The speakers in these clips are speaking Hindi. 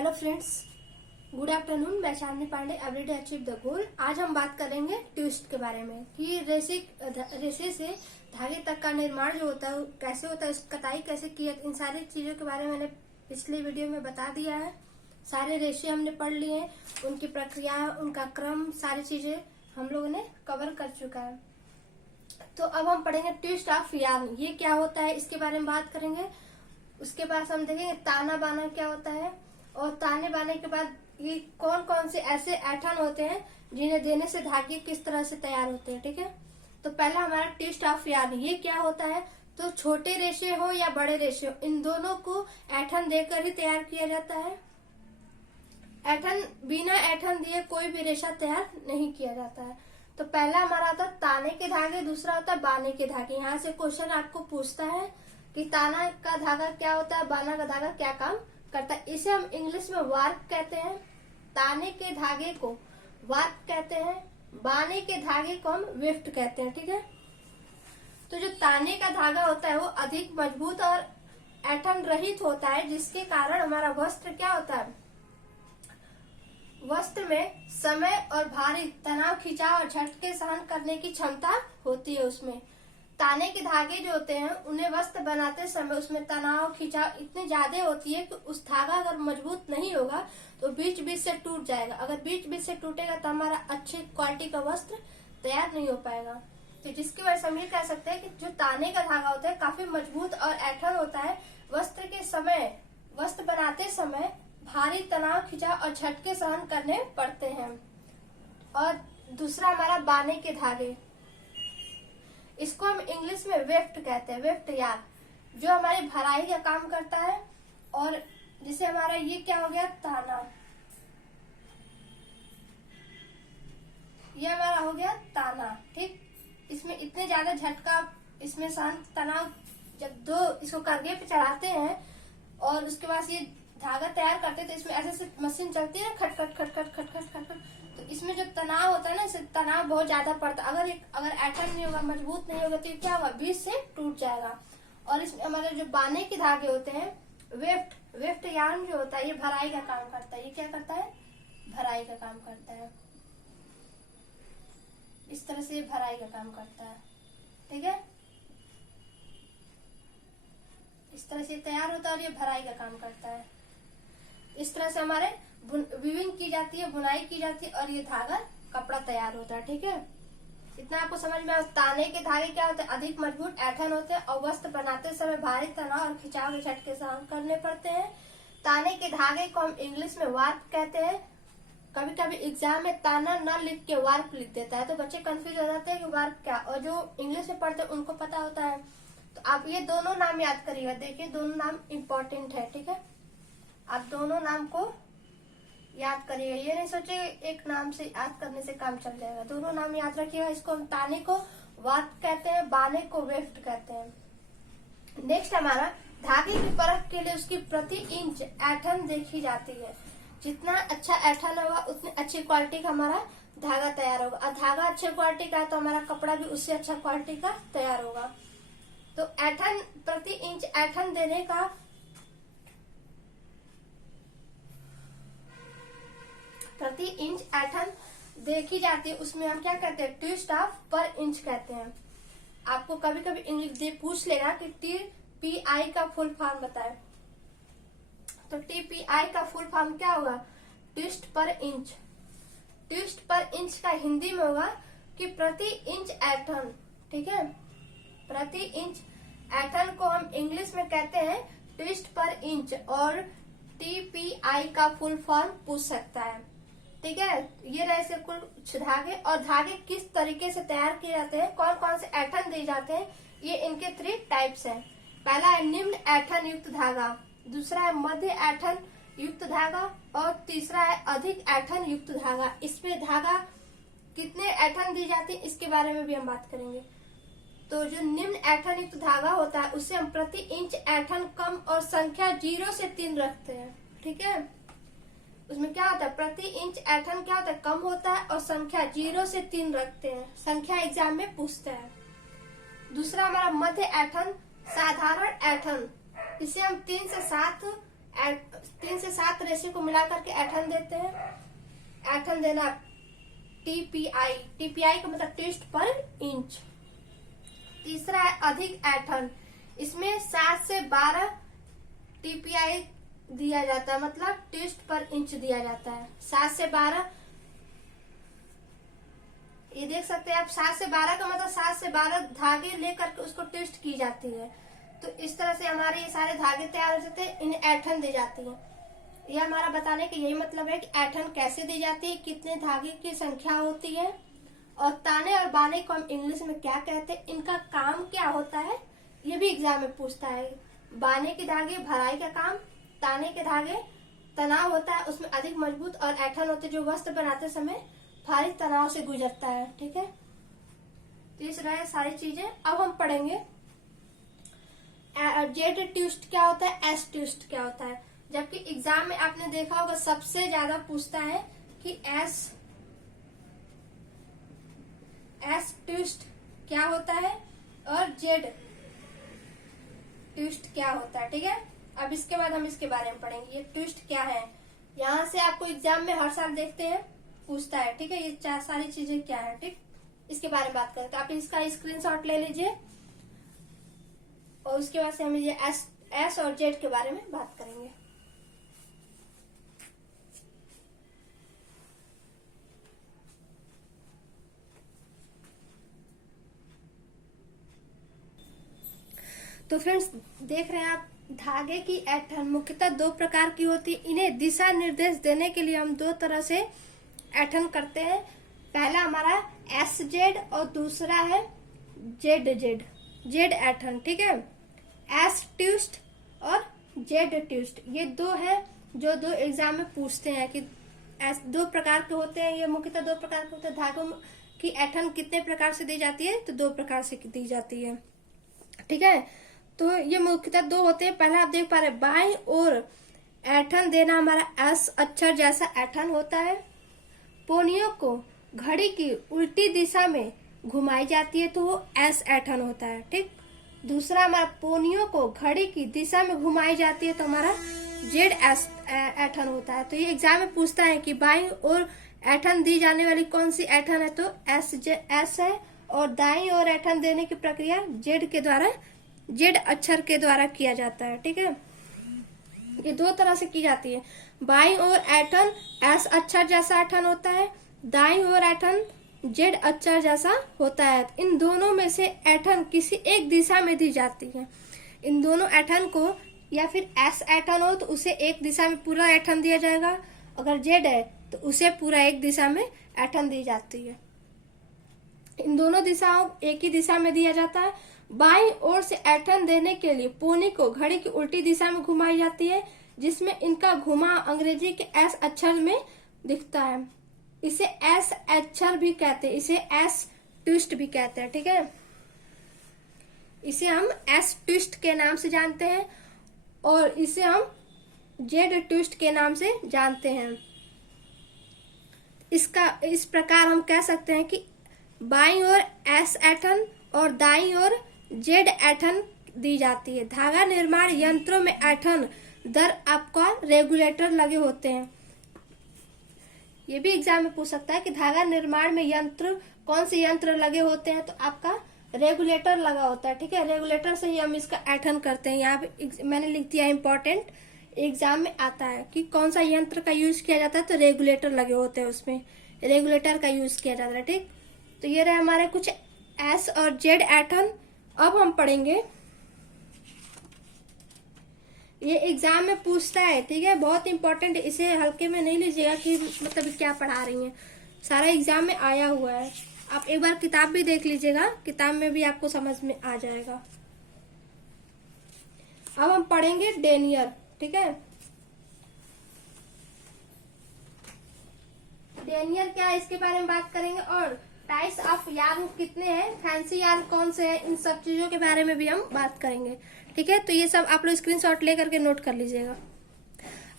Hello friends, good afternoon. मैं Chandni Pandey, everyday achieve the goal. आज हम बात करेंगे ट्विस्ट के बारे में कि रेशे से धागे तक का निर्माण जो होता है कैसे होता है, उसकी कताई कैसे की है। इन सारी चीजों के बारे में मैंने पिछले वीडियो में बता दिया है। सारे रेशे हमने पढ़ लिए हैं, उनकी प्रक्रिया, उनका क्रम, सारी चीजें हम लोगों ने कवर कर चुका है। तो अब हम पढ़ेंगे ट्विस्ट ऑफ यार्न, ये क्या होता है इसके बारे में बात करेंगे। उसके बाद हम देखेंगे ताना बाना क्या होता है, और ताने बाने के बाद ये कौन कौन से ऐसे ऐठन होते हैं जिन्हें देने से धागे किस तरह से तैयार होते हैं। ठीक है, तो पहला हमारा ट्विस्ट ऑफ यार्न, ये क्या होता है। तो छोटे रेशे हो या बड़े रेशे हो, इन दोनों को ऐठन देकर ही तैयार किया जाता है। ऐठन बिना ऐठन दिए कोई भी रेशा तैयार नहीं किया जाता है। तो पहला हमारा होता है ताने के धागे, दूसरा होता है बाने के धागे। यहाँ से क्वेश्चन आपको पूछता है कि ताना का धागा क्या होता है, बाना का धागा क्या काम करता है। इसे हम इंग्लिश में वार्प कहते हैं। ताने के धागे को वार्प कहते हैं, बाने के धागे को हम विफ्ट कहते हैं। ठीक है, तो जो ताने का धागा होता है वो अधिक मजबूत और ऐठन रहित होता है, जिसके कारण हमारा वस्त्र क्या होता है, वस्त्र में समय और भारी तनाव, खिंचाव और झटके सहन करने की क्षमता होती है उसमें। ताने के धागे जो होते हैं उन्हें वस्त्र बनाते समय उसमें तनाव, खिंचाव इतनी ज्यादा होती है कि उस धागा अगर मजबूत नहीं होगा तो बीच बीच से टूट जाएगा। अगर बीच बीच से टूटेगा तो हमारा अच्छी क्वालिटी का वस्त्र तैयार नहीं हो पाएगा। तो जिसकी वजह से हम ये कह सकते हैं कि जो ताने का धागा होता है काफी मजबूत और ऐठन होता है। वस्त्र बनाते समय भारी तनाव, खिंचाव और झटके सहन करने पड़ते हैं। और दूसरा हमारा बाने के धागे, इसको हम इंग्लिश में वेफ्ट कहते हैं, वेफ्ट यार्न, जो हमारी भराई का काम करता है। और जिसे हमारा ये क्या हो गया, ताना, ये हमारा हो गया ताना। ठीक, इसमें इतने ज्यादा झटका, इसमें शांत तनाव, जब दो इसको करगे पे चढ़ाते हैं और उसके बाद ये धागा तैयार करते हैं तो इसमें ऐसे मशीन चलती है, खट खट खट खट खट खट खट खट, तो इसमें जो तनाव होता है ना, इससे तनाव बहुत ज्यादा पड़ता है। अगर ऐठन नहीं होगा, मजबूत नहीं होगा, तो ये क्या होगा, बीच से टूट जाएगा। और इसमें हमारे जो बाने के धागे होते हैं, वेफ्ट यार्न जो होता है, ये भराई का काम करता है। ये क्या करता है, भराई का काम करता है। इस तरह से ये भराई का काम करता है। ठीक है, इस तरह से तैयार होता है और ये भराई का काम करता है। इस तरह से हमारे वीविंग की जाती है, बुनाई की जाती है और ये धागा कपड़ा तैयार होता है। ठीक है, इतना आपको समझ में आया। ताने के धागे क्या होते हैं, अधिक मजबूत, ऐठन होते हैं और वस्त्र बनाते समय भारी तनाव और खिंचाव के झटके सहन करने पड़ते हैं। ताने के धागे को हम इंग्लिश में वार्प कहते हैं। कभी कभी एग्जाम में ताना न लिख के वार्प लिख देता है, तो बच्चे कंफ्यूज हो जाते हैं कि वार्प क्या, और जो इंग्लिश में पढ़ते हैं उनको पता होता है। तो आप ये दोनों नाम याद करिएगा। देखिए, दोनों नाम इम्पोर्टेंट है। ठीक है, आप दोनों नाम को याद करिएगा। ये नहीं सोचे एक नाम से याद करने से काम चल जाएगा, दोनों नाम याद रखिएगा। इसको हम ताने को वार्प कहते हैं, बाने को वेफ्ट कहते हैं। नेक्स्ट हमारा धागे की परख के लिए उसकी प्रति इंच ऐठन देखी जाती है। जितना अच्छा ऐठन होगा उतनी अच्छी क्वालिटी का हमारा धागा तैयार होगा, और धागा अच्छे क्वालिटी का है तो हमारा कपड़ा भी उससे अच्छा क्वालिटी का तैयार होगा। तो ऐठन, प्रति इंच ऐठन देने का प्रति इंच ऐठन देखी जाती है, उसमें हम क्या कहते हैं, ट्विस्ट ऑफ पर इंच कहते हैं। आपको कभी कभी इंग्लिश पूछ लेगा कि TPI का फुल फॉर्म बताए, तो TPI का फुल फॉर्म क्या होगा, ट्विस्ट पर इंच। ट्विस्ट पर इंच का हिंदी में होगा कि प्रति इंच ऐठन। ठीक है, प्रति इंच ऐठन को हम इंग्लिश में कहते हैं ट्विस्ट पर इंच, और TPI का फुल फॉर्म पूछ सकता है। ठीक है, ये रहे कुछ धागे, और धागे किस तरीके से तैयार किए जाते हैं, कौन कौन से ऐठन दिए जाते हैं, ये इनके 3 टाइप्स हैं। पहला है निम्न ऐठन युक्त धागा, दूसरा है मध्य ऐठन युक्त धागा, और तीसरा है अधिक ऐठन युक्त धागा। इसमें धागा कितने ऐठन दी जाती है इसके बारे में भी हम बात करेंगे। तो जो निम्न ऐठन युक्त धागा होता है उससे हम प्रति इंच ऐठन कम और संख्या 0 से 3 रखते हैं। ठीक है, उसमें क्या होता है, प्रति इंच ऐठन क्या होता है, कम होता है, और संख्या 0 से 3 रखते हैं। संख्या एग्जाम में पूछता है। दूसरा हमारा मध्य ऐठन, साधारण ऐठन, इसे हम 3 से 7 3 से 7 रेशे को मिलाकर के ऐठन देते हैं। ऐठन देना टीपीआई, टीपीआई का मतलब ट्विस्ट पर इंच। तीसरा है अधिक ऐठन, इसमें 7 से 12 टीपीआई दिया जाता है, मतलब ट्विस्ट पर इंच दिया जाता है। 7 से 12, ये देख सकते हैं आप, 7 से 12 का मतलब 7 से 12 धागे लेकर के उसको ट्विस्ट की जाती है। तो इस तरह से हमारे ये सारे धागे तैयार हो जाते हैं, इन्हें ऐठन दी जाती है। ये हमारा बताने का यही मतलब है कि ऐठन कैसे दी जाती है, कितने धागे की संख्या होती है, और ताने और बाने को हम इंग्लिश में क्या कहते हैं, इनका काम क्या होता है, ये भी एग्जाम में पूछता है। बाने के धागे भराई का काम, ताने के धागे तनाव होता है, उसमें अधिक मजबूत, और ऐठन होते जो वस्त्र बनाते समय भारी तनाव से गुजरता है। ठीक है, तीसरा है सारी चीजें। अब हम पढ़ेंगे जेड ट्विस्ट क्या होता है, एस ट्विस्ट क्या होता है। जबकि एग्जाम में आपने देखा होगा सबसे ज्यादा पूछता है कि एस ट्विस्ट क्या होता है और जेड ट्विस्ट क्या होता है। ठीक है, अब इसके बाद हम इसके बारे में पढ़ेंगे ये ट्विस्ट क्या है। यहाँ से आपको एग्जाम में हर साल देखते हैं पूछता है। ठीक है, ये चार सारी चीजें क्या है, ठीक, इसके बारे में बात करते हैं। आप इसका स्क्रीनशॉट ले लीजिए, और उसके बाद से हम ये एस और जेड के बारे में बात करेंगे। तो फ्रेंड्स देख रहे हैं आप, धागे की ऐठन मुख्यतः 2 प्रकार की होती है। इन्हें दिशा निर्देश देने के लिए हम 2 तरह से ऐठन करते हैं। पहला हमारा एस जेड और दूसरा है जेड जेड, जेड ऐठन। ठीक है, एस ट्विस्ट और जेड ट्विस्ट, ये 2 है जो 2 एग्जाम में पूछते हैं कि 2 प्रकार के होते हैं। ये मुख्यतः 2 प्रकार के होते हैं। धागों की ऐठन कितने प्रकार से दी जाती है, तो 2 प्रकार से दी जाती है। ठीक है, तो ये मुख्यतः 2 होते हैं। पहला आप देख पा रहे बाईं ओर ऐठन देना हमारा एस अक्षर जैसा ऐठन होता है। पोनियों को घड़ी की उल्टी दिशा में घुमाई जाती है तो वो एस ऐठन होता है। ठीक, दूसरा हमारा पोनियों को घड़ी की दिशा में घुमाई जाती है तो हमारा जेड एस ऐठन होता है। तो ये एग्जाम में पूछता है कि बाईं ओर ऐठन दी जाने वाली कौन सी ऐठन है, तो एस है, और दाईं ओर ऐठन देने की प्रक्रिया जेड के द्वारा, जेड अक्षर के द्वारा किया जाता है। ठीक है, ये 2 तरह से की जाती है। बाईं ओर ऐठन एस अक्षर जैसा ऐठन होता है, दाईं ओर ऐठन जेड अक्षर जैसा होता है। इन दोनों में से ऐठन किसी एक दिशा में दी जाती है। इन दोनों ऐठन को, या फिर एस ऐठन हो तो उसे एक दिशा में पूरा ऐठन दिया जाएगा, अगर जेड है तो उसे पूरा एक दिशा में ऐठन दी जाती है। इन दोनों दिशाओं एक ही दिशा में दिया जाता है। बाईं ओर से ऐठन देने के लिए पोनी को घड़ी की उल्टी दिशा में घुमाई जाती है, जिसमें इनका घुमा अंग्रेजी के एस अक्षर में दिखता है। इसे एस अक्षर भी कहते हैं, इसे एस ट्विस्ट भी कहते हैं। ठीक है, इसे हम एस ट्विस्ट के नाम से जानते हैं और इसे हम जेड ट्विस्ट के नाम से जानते हैं। इस प्रकार हम कह सकते हैं कि बाईं ओर एस ऐठन और दाईं ओर जेड ऐठन दी जाती है। धागा निर्माण यंत्रों में ऐठन दर आपका रेगुलेटर लगे होते हैं। ये भी एग्जाम में पूछ सकता है कि धागा निर्माण में यंत्र, कौन से यंत्र लगे होते हैं, तो आपका रेगुलेटर लगा होता है। ठीक है, रेगुलेटर से ही हम इसका ऐठन करते हैं। यहाँ पे मैंने लिख दिया इम्पोर्टेंट, एग्जाम में आता है कि कौन सा यंत्र का यूज किया जाता है, तो रेगुलेटर लगे होते हैं, उसमें रेगुलेटर का यूज किया जाता है। ठीक, तो ये रहे हमारे कुछ एस और जेड ऐठन। अब हम पढ़ेंगे, ये एग्जाम में पूछता है। ठीक है, बहुत इंपॉर्टेंट, इसे हल्के में नहीं लीजिएगा कि मतलब क्या पढ़ा रही हैं, सारा एग्जाम में आया हुआ है। आप एक बार किताब भी देख लीजिएगा, किताब में भी आपको समझ में आ जाएगा। अब हम पढ़ेंगे डेनियर। ठीक है, डेनियर क्या है इसके बारे में बात करेंगे, और टाइप्स ऑफ यार्न कितने हैं, फैंसी यार्न कौन से हैं, इन सब चीजों के बारे में भी हम बात करेंगे। ठीक है, तो ये सब आप लोग स्क्रीनशॉट लेकर के नोट कर लीजिएगा।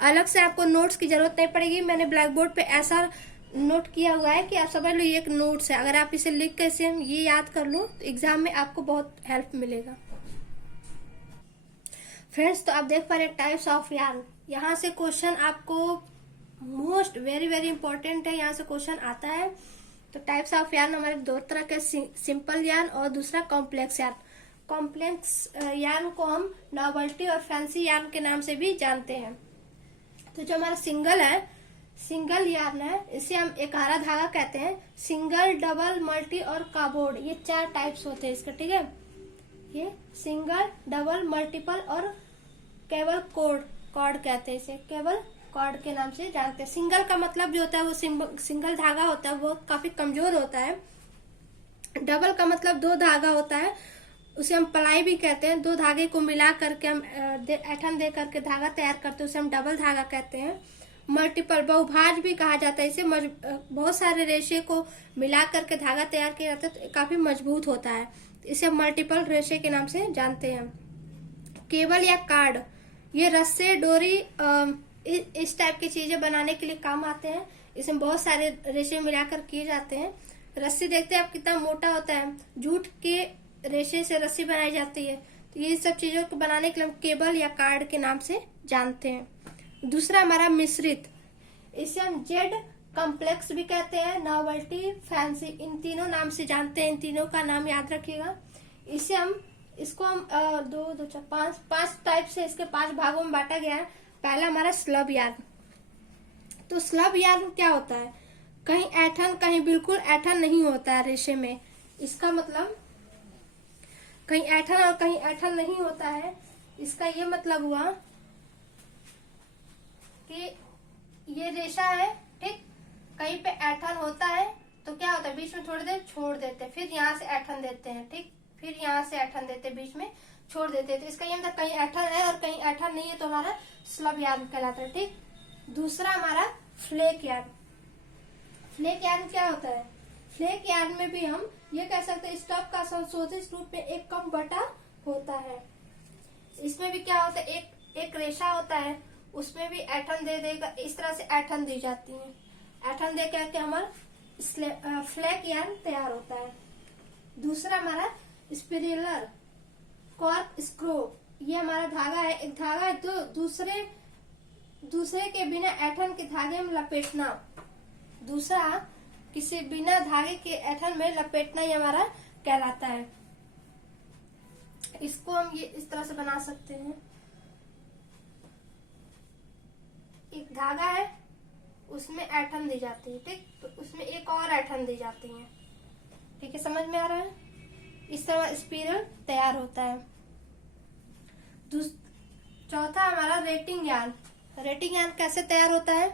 अलग से आपको नोट्स की जरूरत नहीं पड़ेगी, मैंने ब्लैक बोर्ड पे ऐसा नोट किया हुआ है कि आप समझ लो ये एक नोट्स है। अगर आप इसे लिख के इसे ये याद कर लो तो एग्जाम में आपको बहुत हेल्प मिलेगा। फ्रेंड्स, तो आप देख पा रहे टाइप्स ऑफ यार्न, यहाँ से क्वेश्चन आपको मोस्ट वेरी वेरी इंपॉर्टेंट है, यहाँ से क्वेश्चन आता है। तो टाइप्स ऑफ यार्न हमारे दो तरह के, सिंपल यार्न और दूसरा कॉम्प्लेक्स यार्न। कॉम्प्लेक्स यार्न को हम नॉवेल्टी और फैंसी यार्न के नाम से भी जानते हैं। तो जो हमारा सिंगल यार्न है, इसे हम एकारा धागा कहते हैं। सिंगल, डबल, मल्टी और काबोर्ड, ये 4 टाइप्स होते हैं इसके, ठीक है। ये सिंगल, डबल, मल्टीपल और केबल कॉर्ड कहते हैं इसे, केबल कॉर्ड के नाम से जानते हैं। सिंगल का मतलब जो होता है वो सिंगल धागा होता है, वो काफी कमजोर होता है। डबल का मतलब 2 धागा होता है, उसे हम पलाई भी कहते हैं। 2 धागे को मिला करके हम ऐठन दे करके धागा तैयार करते हैं, उसे हम डबल धागा कहते हैं। मल्टीपल, बहुभाज भी कहा जाता है इसे। बहुत सारे रेशे को मिला करके धागा तैयार किया जाता है, तो काफी मजबूत होता है, इसे मल्टीपल रेशे के नाम से जानते हैं। केबल या कार्ड, ये रस्से, डोरी, इस टाइप की चीजें बनाने के लिए काम आते हैं। इसमें बहुत सारे रेशे मिलाकर किए जाते हैं। रस्सी देखते हैं आप कितना मोटा होता है, जूट के रेशे से रस्सी बनाई जाती है। तो ये सब चीजों को बनाने के लिए हम केबल या कार्ड के नाम से जानते हैं। दूसरा हमारा मिश्रित, इसे हम जेड कॉम्प्लेक्स भी कहते हैं, नॉवेल्टी, फैंसी, इन तीनों नाम से जानते हैं। इन तीनों का नाम याद रखिएगा। इसको हम 2, 2, 4, 5 टाइप से इसके 5 भागों में बांटा गया है। पहला हमारा स्लब यार्न। तो स्लब यार्न क्या होता है? कहीं ऐठन, कहीं बिल्कुल ऐठन नहीं होता है रेशे में। इसका मतलब कहीं ऐठन और कहीं ऐठन नहीं होता है। इसका ये मतलब हुआ कि ये रेशा है, ठीक, कहीं पे ऐठन होता है तो क्या होता है, बीच में थोड़ी देर छोड़ देते हैं, फिर यहाँ से ऐठन देते हैं, ठीक, फिर यहाँ से ऐठन देते हैं, बीच में छोड़ देते हैं। तो इसका ये मतलब कहीं ऐठन है और कहीं ऐठन नहीं है, तो हमारा स्लब यार्न कहलाता है, ठीक। दूसरा हमारा फ्लेक यार्न। फ्लेक यार्न क्या होता है? फ्लेक यार्न में भी हम ये कह सकते हैं स्टफ का संशोधित रूप में एक कम बटा होता है। इसमें भी क्या होता है, एक रेशा होता है, उसमें भी ऐठन दे देगा, इस तरह से ऐठन दी जाती है। ऐठन दे करके हमारा फ्लेक यार्न तैयार होता है। दूसरा हमारा स्पिरिलर कॉर्क स्क्रू, ये हमारा धागा है। एक धागा है तो दूसरे के बिना ऐठन के धागे में लपेटना। दूसरा किसी बिना धागे के ऐठन में लपेटना, ये हमारा कहलाता है। इसको हम ये इस तरह से बना सकते हैं। एक धागा है, उसमें ऐठन दी जाती है, ठीक, तो उसमें एक और ऐठन दी जाती है, ठीक है, समझ में आ रहा है? इस तरह स्पिरल तैयार होता है। चौथा हमारा रेटिंग यार्न। रेटिंग यार्न कैसे तैयार होता है?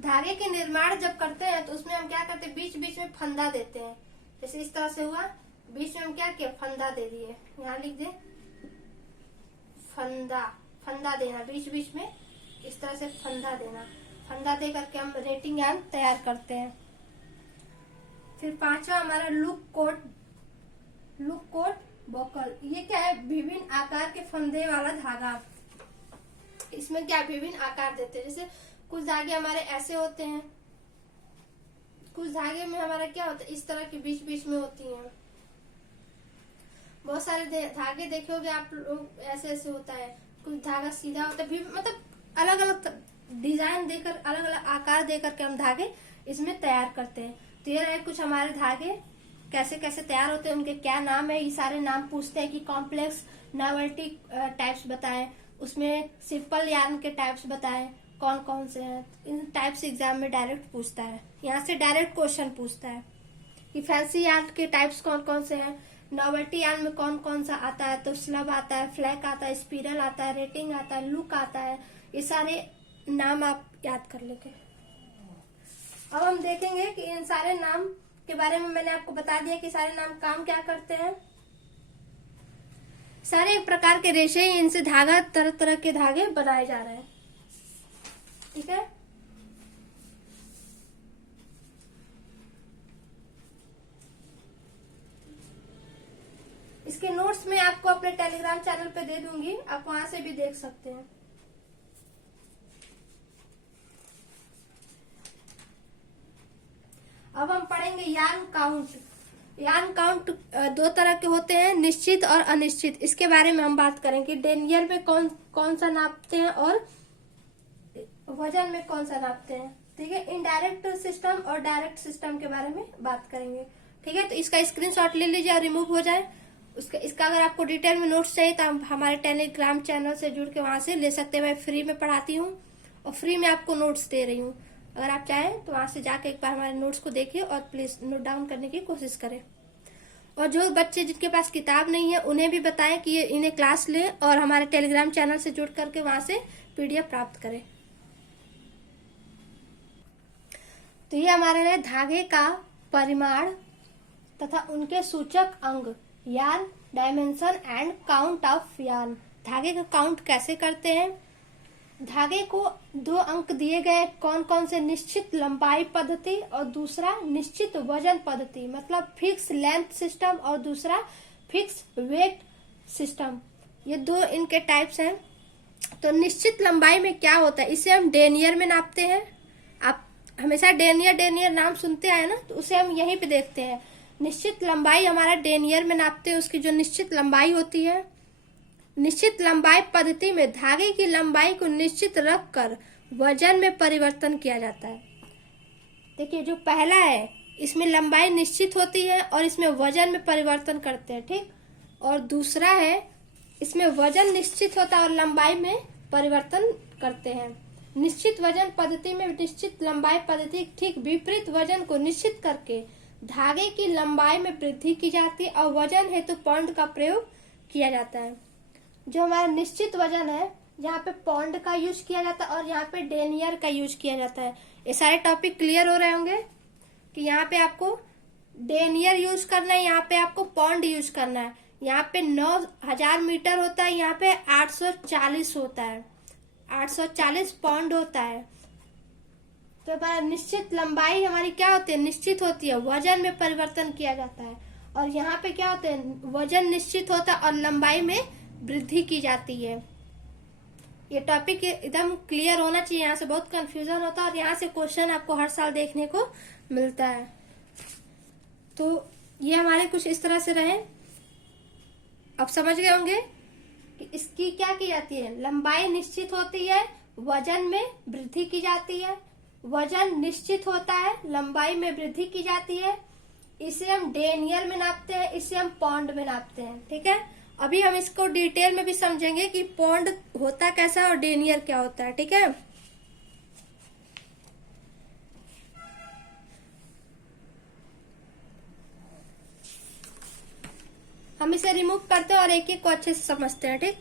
धागे के निर्माण जब करते हैं तो उसमें हम क्या करते हैं, बीच बीच में फंदा देते हैं। जैसे इस तरह से हुआ, बीच में हम क्या किया, फंदा दे दिए। यहाँ लिख दे फंदा देना, बीच बीच में इस तरह से फंदा देना। फंदा दे करके हम रेटिंग यार्न तैयार करते हैं। फिर पांचवा हमारा लुक कोट बॉकल। ये क्या है? विभिन्न आकार के फंदे वाला धागा। इसमें क्या विभिन्न आकार देते हैं। जैसे कुछ धागे हमारे ऐसे होते हैं, कुछ धागे में हमारा क्या होता है, इस तरह की बीच बीच में होती हैं। बहुत सारे धागे देखोगे आप लोग, ऐसे ऐसे होता है। कुछ धागा सीधा होता है, मतलब अलग अलग डिजाइन देकर, अलग अलग आकार देकर के हम धागे इसमें तैयार करते हैं। तो ये रहे कुछ हमारे धागे कैसे कैसे तैयार होते हैं, उनके क्या नाम है। ये सारे नाम पूछते हैं कि कॉम्प्लेक्स, नॉवेल्टी टाइप्स बताएं, उसमें सिंपल यार्न के टाइप्स बताएं, कौन कौन से हैं। इन टाइप्स एग्जाम में डायरेक्ट पूछता है, यहाँ से डायरेक्ट क्वेश्चन पूछता है कि फैंसी यार्न के टाइप्स कौन कौन से हैं, नॉवेल्टी यार्न में कौन कौन सा आता है। तो स्लब आता है, फ्लैक आता है, स्पिरल आता है, रेटिंग आता है, लुक आता है। ये सारे नाम आप याद कर लेंगे। अब हम देखेंगे कि इन सारे नाम के बारे में मैंने आपको बता दिया कि सारे नाम काम क्या करते हैं। सारे एक प्रकार के रेशे, इनसे धागा, तरह तरह के धागे बनाए जा रहे हैं, ठीक है। इसके नोट्स मैं आपको अपने टेलीग्राम चैनल पे दे दूंगी, आप वहां से भी देख सकते हैं। अब हम पढ़ेंगे यार्न काउंट। यार्न काउंट दो तरह के होते हैं, निश्चित और अनिश्चित। इसके बारे में हम बात करेंगे, डेनियर में कौन कौन सा नापते हैं और वजन में कौन सा नापते हैं। ठीक है, इनडायरेक्ट सिस्टम और डायरेक्ट सिस्टम के बारे में बात करेंगे। ठीक है, तो इसका स्क्रीनशॉट ले लीजिए और रिमूव हो जाए। इसका अगर आपको डिटेल में नोट्स चाहिए तो आप हमारे टेलीग्राम चैनल से जुड़ के वहां से ले सकते हैं। मैं फ्री में पढ़ाती हूँ और फ्री में आपको नोट्स दे रही हूँ। अगर आप चाहें तो वहां से जाके एक बार हमारे नोट्स को देखिए और प्लीज नोट डाउन करने की कोशिश करें। और जो बच्चे जिनके पास किताब नहीं है उन्हें भी बताएं कि इन्हें क्लास लें और हमारे टेलीग्राम चैनल से जुड़ करके वहां से PDF प्राप्त करें। तो ये हमारे लिए धागे का परिमाण तथा उनके सूचक अंग, yarn, dimension and count of yarn. धागे का काउंट कैसे करते हैं। धागे को 2 अंक दिए गए, कौन कौन से, निश्चित लंबाई पद्धति और दूसरा निश्चित वजन पद्धति, मतलब फिक्स लेंथ सिस्टम और दूसरा फिक्स वेट सिस्टम। ये 2 इनके टाइप्स हैं। तो निश्चित लंबाई में क्या होता है, इसे हम डेनियर में नापते हैं। आप हमेशा डेनियर नाम सुनते आए ना, तो उसे हम यहीं पे देखते हैं। निश्चित लंबाई हमारा डेनियर में नापते हैं, उसकी जो निश्चित लंबाई होती है। निश्चित लंबाई पद्धति में धागे की लंबाई को निश्चित रखकर वजन में परिवर्तन किया जाता है। देखिए, जो पहला है इसमें लंबाई निश्चित होती है और इसमें वजन में परिवर्तन करते हैं। ठीक, और दूसरा है इसमें वजन निश्चित होता है और लंबाई में परिवर्तन करते हैं। निश्चित वजन पद्धति में निश्चित लंबाई पद्धति ठीक विपरीत वजन को निश्चित करके धागे की लंबाई में वृद्धि की जाती है और वजन हेतु पौंड का प्रयोग किया जाता है। जो हमारा निश्चित वजन है, यहाँ पे पौंड का यूज किया जाता है और यहाँ पे डेनियर का यूज किया जाता है। ये सारे टॉपिक क्लियर हो रहे होंगे कि यहाँ पे आपको डेनियर यूज करना है, यहाँ पे आपको पौंड यूज करना है। यहाँ पे 9000 मीटर होता है, यहाँ पे 840 होता है, 840 पौंड होता है। तो हमारा निश्चित लंबाई हमारी क्या होती है, निश्चित होती है, वजन में परिवर्तन किया जाता है। और यहाँ पे क्या होता है, वजन निश्चित होता है और लंबाई में वृद्धि की जाती है। ये टॉपिक एकदम क्लियर होना चाहिए, यहाँ से बहुत कंफ्यूजन होता है और यहाँ से क्वेश्चन आपको हर साल देखने को मिलता है। तो ये हमारे कुछ इस तरह से रहे। अब समझ गए होंगे कि इसकी क्या की जाती है, लंबाई निश्चित होती है, वजन में वृद्धि की जाती है। वजन निश्चित होता है, लंबाई में वृद्धि की जाती है। इसे हम डेनियर में नापते हैं, इसे हम पौंड में नापते हैं। ठीक है, अभी हम इसको डिटेल में भी समझेंगे कि पौंड होता कैसा है और डेनियर क्या होता है। ठीक है, हम इसे रिमूव करते हैं और एक एक को अच्छे से समझते हैं। ठीक,